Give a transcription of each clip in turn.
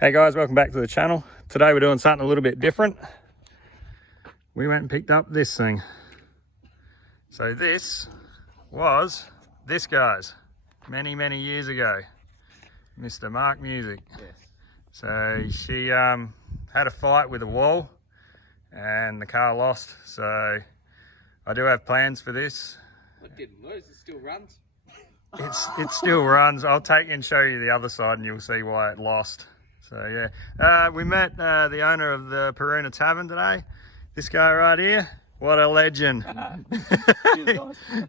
Hey guys, welcome back to the channel. Today we're doing something a little bit different. We went and picked up this thing. So this was this guy's many years ago, Mr. Mark Music. Yes. So she had a fight with a wall and the car lost. So I do have plans for this. I didn't know, it still runs. It still runs. I'll take you and show you the other side and you'll see why it lost. So yeah, we met the owner of the Peruna Tavern today. This guy right here, what a legend.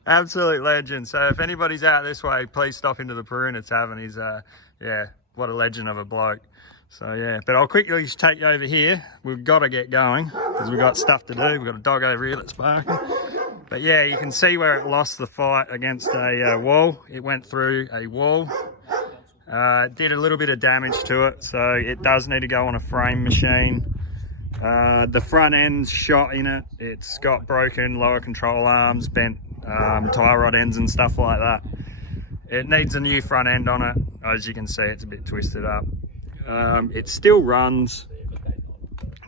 Absolute legend. So if anybody's out this way, please stop into the Peruna Tavern. He's, yeah, what a legend of a bloke. So yeah, but I'll quickly just take you over here. We've got to get going because we've got stuff to do. We've got a dog over here that's barking. But yeah, you can see where it lost the fight against a wall. It went through a wall. Did a little bit of damage to it, so it does need to go on a frame machine. The front end's shot in it. It's got broken lower control arms, bent tie rod ends and stuff like that. It needs a new front end on it. As you can see, it's a bit twisted up. It still runs.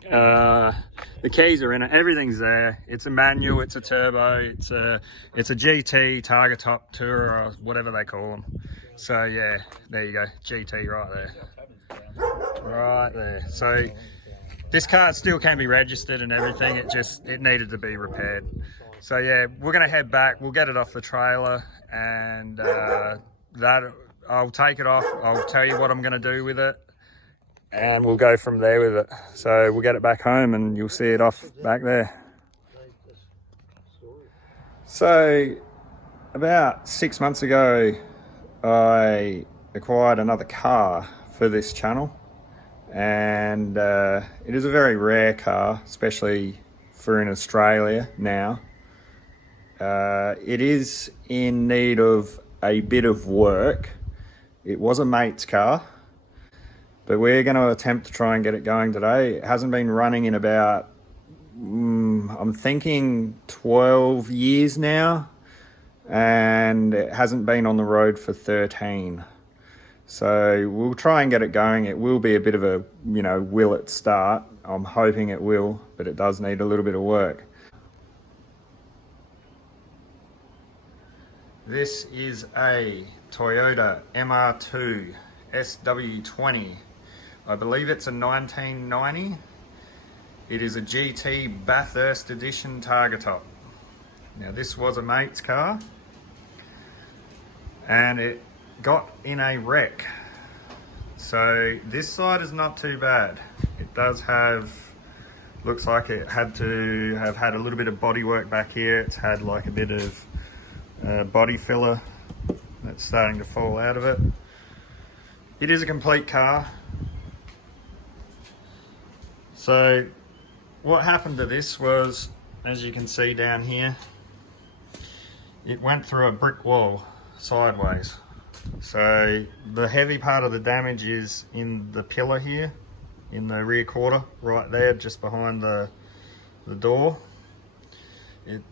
The keys are in it, everything's there. It's a manual, it's a turbo, it's a GT Targa Top Tour or whatever they call them. So yeah, there you go, GT right there. Right there. So this car still can be registered and everything, it needed to be repaired. So yeah, we're gonna head back, we'll get it off the trailer and I'll take it off, I'll tell you what I'm gonna do with it. And we'll go from there with it. So we'll get it back home and you'll see it off back there. So about 6 months ago, I acquired another car for this channel. And it is a very rare car, especially for in Australia now. It is in need of a bit of work. It was a mate's car. But we're going to attempt to try and get it going today. It hasn't been running in about, I'm thinking 12 years now. And it hasn't been on the road for 13. So we'll try and get it going. It will be a bit of a, will it start? I'm hoping it will, but it does need a little bit of work. This is a Toyota MR2 SW20. I believe it's a 1990. It is a GT Bathurst Edition Targa Top. Now this was a mate's car and it got in a wreck. So this side is not too bad. It does have, looks like it had to have had a little bit of body work back here. It's had like a bit of body filler that's starting to fall out of it. It is a complete car. So what happened to this was, as you can see down here, it went through a brick wall sideways. So the heavy part of the damage is in the pillar here, in the rear quarter, right there, just behind the door.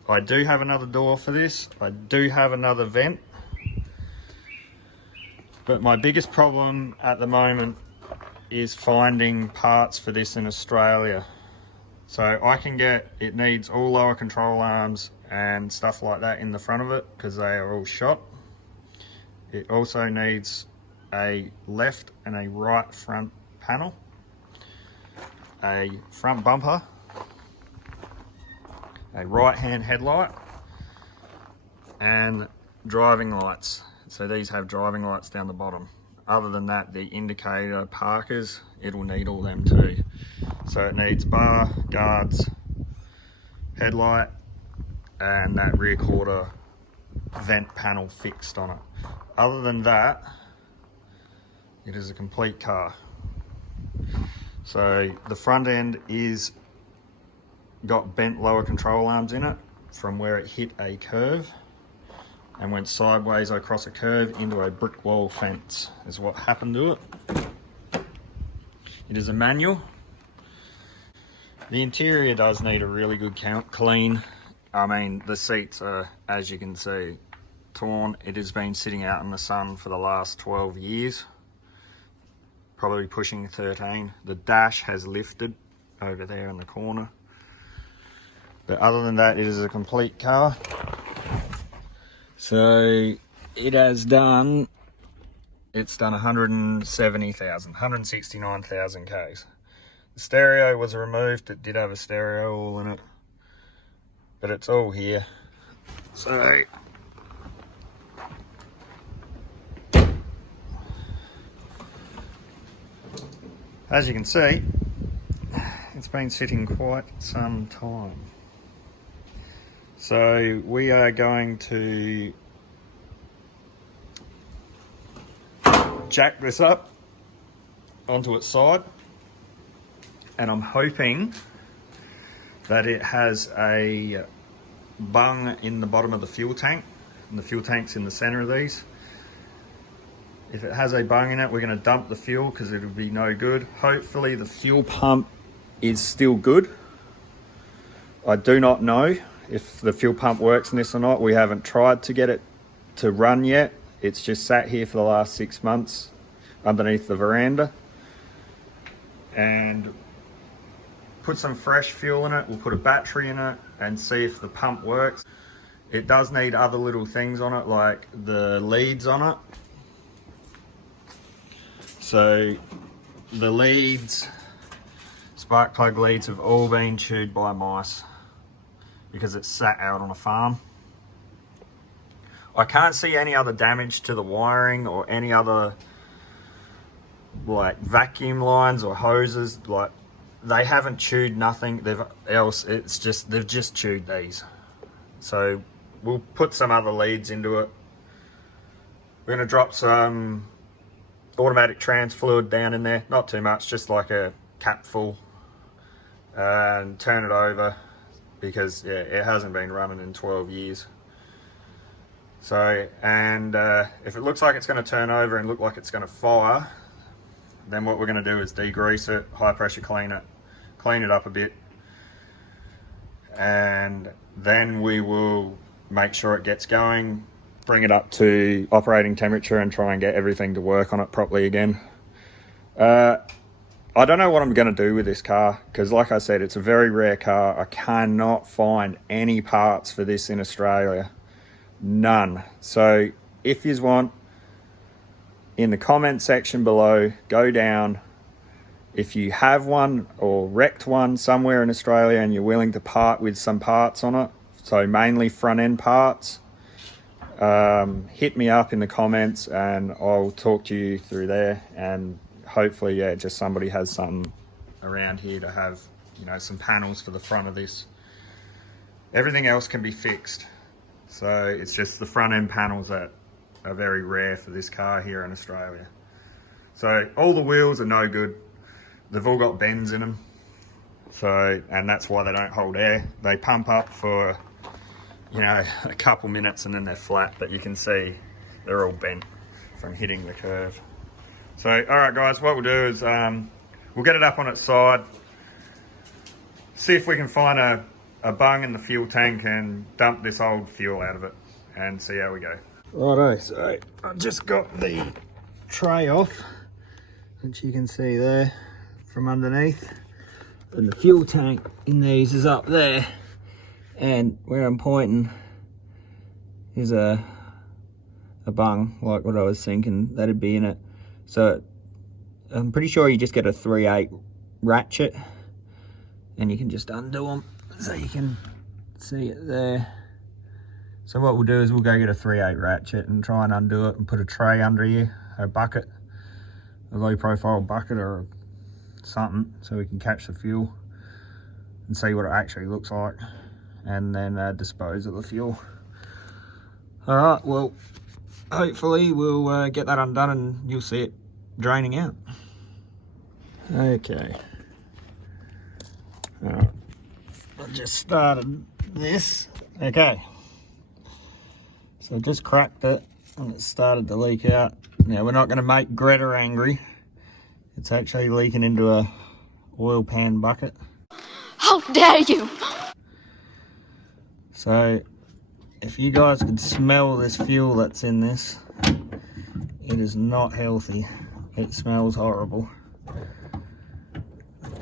I do have another door for this. I do have another vent. But my biggest problem at the moment is finding parts for this in Australia. So I can get, it needs all lower control arms and stuff like that in the front of it because they are all shot. It also needs a left and a right front panel, a front bumper, a right hand headlight and driving lights. So these have driving lights down the bottom. Other than that, the indicator parkers, it'll need all them too. So it needs bar, guards, headlight, and that rear quarter vent panel fixed on it. Other than that, it is a complete car. So the front end is got bent lower control arms in it from where it hit a curve and went sideways across a curve into a brick wall fence is what happened to it. It is a manual. The interior does need a really good clean. I mean, the seats are, as you can see, torn. It has been sitting out in the sun for the last 12 years. probably pushing 13. The dash has lifted over there in the corner. But other than that, it is a complete car. So it has done, it's done 170,000, 169,000 Ks. The stereo was removed. It did have a stereo all in it, but it's all here. So as you can see, it's been sitting quite some time. So we are going to jack this up onto its side, and I'm hoping that it has a bung in the bottom of the fuel tank, and the fuel tank's in the center of these. If it has a bung in it, we're going to dump the fuel because it'll be no good. Hopefully the fuel pump is still good. I do not know if the fuel pump works in this or not. We haven't tried to get it to run yet. It's just sat here for the last 6 months underneath the veranda. And put some fresh fuel in it. We'll put a battery in it and see if the pump works. It does need other little things on it, like the leads on it. So the leads, spark plug leads, have all been chewed by mice because it's sat out on a farm. I can't see any other damage to the wiring or any other like vacuum lines or hoses. Like, they haven't chewed nothing. They've just chewed these. So we'll put some other leads into it. We're gonna drop some automatic trans fluid down in there, not too much, just like a cap full, and turn it over because yeah, it hasn't been running in 12 years. So, and if it looks like it's going to turn over and look like it's going to fire, then what we're going to do is degrease it, high pressure clean it up a bit, and then we will make sure it gets going, bring it up to operating temperature and try and get everything to work on it properly again. I don't know what I'm going to do with this car because, like I said, it's a very rare car. I cannot find any parts for this in Australia. None. So if you want, in the comment section below, go down. If you have one or wrecked one somewhere in Australia and you're willing to part with some parts on it, so mainly front end parts, hit me up in the comments and I'll talk to you through there, and hopefully, yeah, just somebody has something around here to have, you know, some panels for the front of this. Everything else can be fixed. So it's just the front end panels that are very rare for this car here in Australia. So all the wheels are no good. They've all got bends in them. So, and that's why they don't hold air. They pump up for, you know, a couple minutes and then they're flat, but you can see they're all bent from hitting the curve. So, all right guys, what we'll do is we'll get it up on its side, see if we can find a bung in the fuel tank and dump this old fuel out of it and see how we go. Righto, so I've just got the tray off, which you can see there from underneath, and the fuel tank in these is up there, and where I'm pointing is a bung, like what I was thinking that'd be in it. So I'm pretty sure you just get a 3/8 ratchet and you can just undo them so you can see it there. So what we'll do is we'll go get a 3/8 ratchet and try and undo it and put a tray under here, a bucket, a low profile bucket or something, so we can catch the fuel and see what it actually looks like, and then dispose of the fuel. All right, well, hopefully we'll get that undone and you'll see it draining out. Okay. All right. I just started this. Okay. So I just cracked it and it started to leak out. Now we're not going to make Greta angry. It's actually leaking into a oil pan bucket. How dare you! So if you guys could smell this fuel that's in this, it is not healthy. It smells horrible.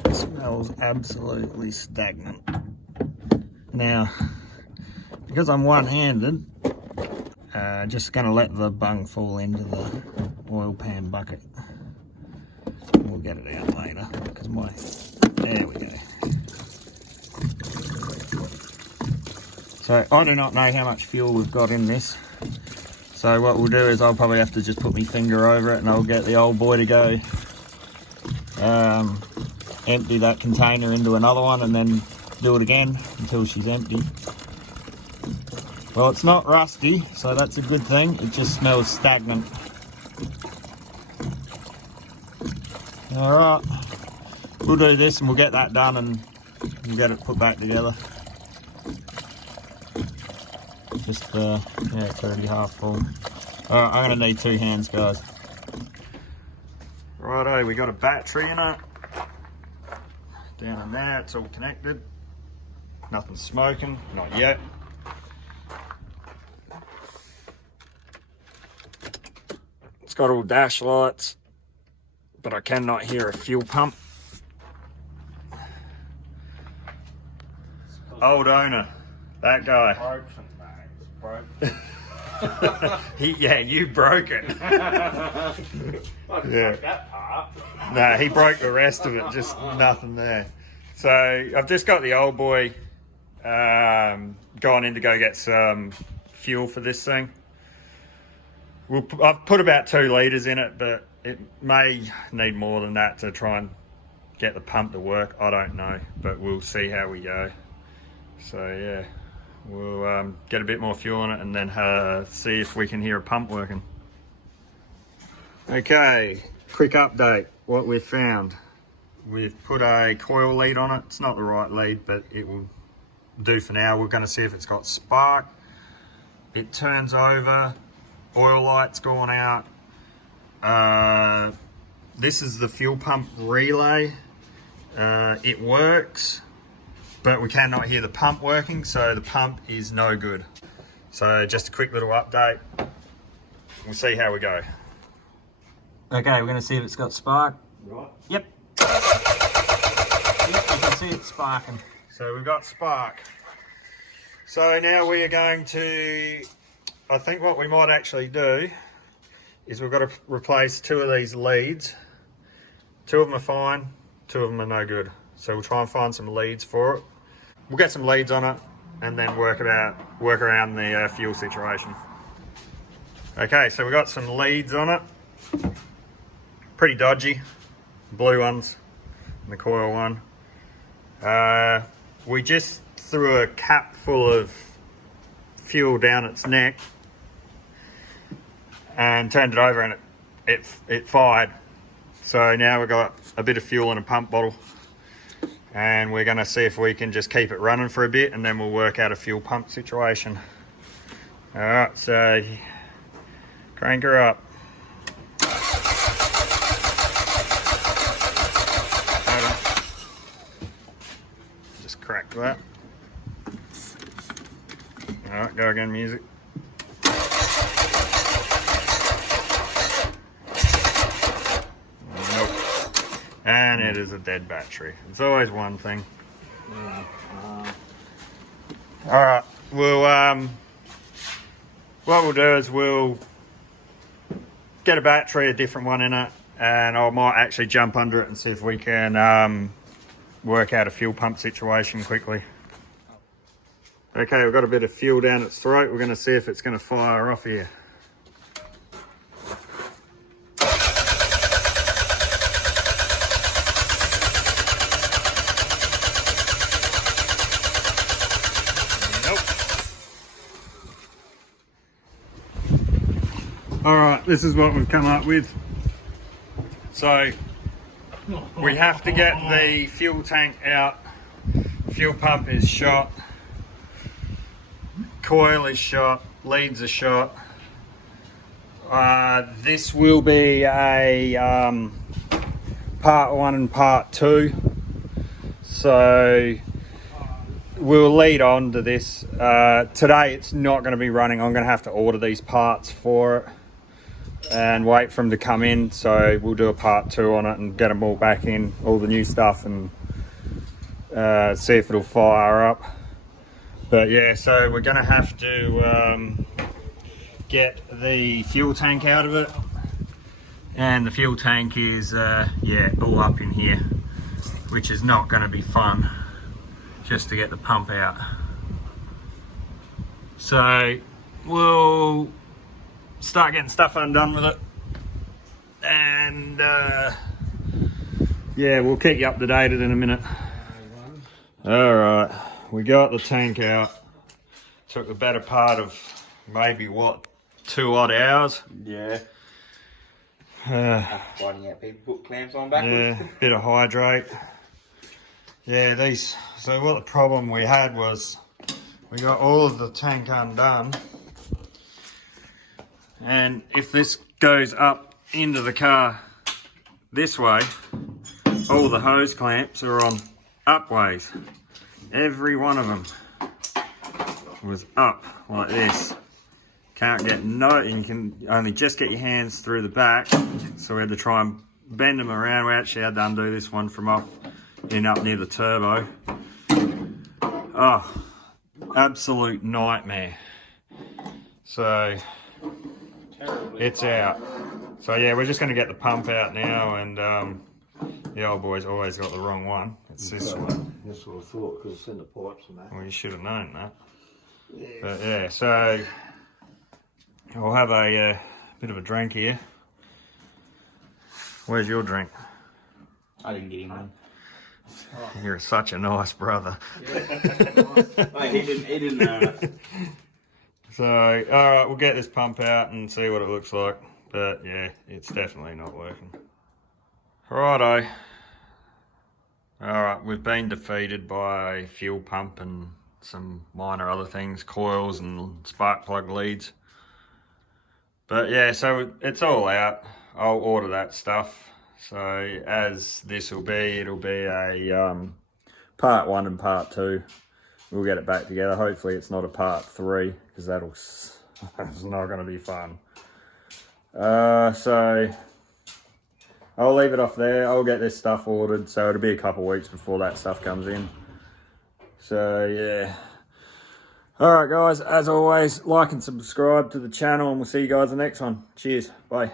It smells absolutely stagnant. Now, because I'm one-handed, just going to let the bung fall into the oil pan bucket. We'll get it out later because there we go. So I do not know how much fuel we've got in this. So what we'll do is I'll probably have to just put my finger over it and I'll get the old boy to go empty that container into another one and then do it again until she's empty. Well, it's not rusty, so that's a good thing. It just smells stagnant. All right, we'll do this and we'll get that done and we'll get it put back together. Just, yeah, it's already half full. All right, I'm gonna need 2 hands, guys. Righto, we got a battery in it. Down in there, it's all connected. Nothing's smoking, not yet. It's got all dash lights, but I cannot hear a fuel pump. Old owner, that guy. Yeah, you broke it. Yeah. That part. No, he broke the rest of it, just nothing there. So I've just got the old boy gone in to go get some fuel for this thing. I've put about 2 litres in it, but it may need more than that to try and get the pump to work. I don't know, but we'll see how we go. So yeah, we'll get a bit more fuel in it and then see if we can hear a pump working. Okay, quick update, what we've found. We've put a coil lead on it. It's not the right lead, but it will do for now. We're going to see if it's got spark. It turns over, oil light's gone out. This is the fuel pump relay. It works, but we cannot hear the pump working, so the pump is no good. So just a quick little update. We'll see how we go. Okay, we're going to see if it's got spark. Right. Yep. Yep, you can see it sparking. So we've got spark. So now we are going to, I think what we might actually do is we've got to replace 2 of these leads. 2 of them are fine, 2 of them are no good. So we'll try and find some leads for it. We'll get some leads on it and then work around the fuel situation. Okay, so we've got some leads on it. Pretty dodgy, blue ones and the coil one. We just threw a cap full of fuel down its neck and turned it over and it fired. So now we've got a bit of fuel in a pump bottle and we're going to see if we can just keep it running for a bit and then we'll work out a fuel pump situation. All right, so crank her up. Just crack that. All right, go again, music. Nope. And it is a dead battery. It's always one thing. All right, we'll what we'll do is we'll get a battery, a different one in it, and I might actually jump under it and see if we can work out a fuel pump situation quickly. Okay, we've got a bit of fuel down its throat. We're going to see if it's going to fire off here. Nope. All right, this is what we've come up with. So we have to get the fuel tank out. Fuel pump is shot. Coil is shot, leads are shot. This will be a part 1 and part 2. So we'll lead on to this. Today it's not going to be running. I'm going to have to order these parts for it. and wait for them to come in. So we'll do a part 2 on it and get them all back in, all the new stuff, and see if it'll fire up. But yeah, so we're gonna have to get the fuel tank out of it, and the fuel tank is yeah, all up in here, which is not going to be fun just to get the pump out. So we'll start getting stuff undone with it, and yeah, we'll keep you up to date in a minute. All right, we got the tank out. Took the better part of maybe what, 2 odd hours. Yeah. Finding out people put clamps on backwards. Yeah, bit of hydrate. Yeah, these. So what the problem we had was, we got all of the tank undone, and if this goes up into the car this way, all the hose clamps are on upways. Every one of them was up like this. Can't get no, and you can only just get your hands through the back, so we had to try and bend them around. We actually had to undo this one from up near the turbo. Oh, absolute nightmare. So it's out. So yeah, we're just going to get the pump out now, and the old boy's always got the wrong one. It's this one. That's what I thought, because it's in the pipes and that. Well, you should have known that. Yeah. But yeah, so I'll have a bit of a drink here. Where's your drink? I didn't get him one. You're such a nice brother. Wait, he didn't know. So, alright, we'll get this pump out and see what it looks like. But yeah, it's definitely not working. Righto. Alright, we've been defeated by a fuel pump and some minor other things, coils and spark plug leads. But yeah, so it's all out. I'll order that stuff. So as this will be, it'll be a part 1 and part 2. We'll get it back together. Hopefully it's not a part 3, because that's not going to be fun. So I'll leave it off there. I'll get this stuff ordered, so it'll be a couple of weeks before that stuff comes in. So yeah. Alright guys, as always, like and subscribe to the channel, and we'll see you guys in the next one. Cheers, bye.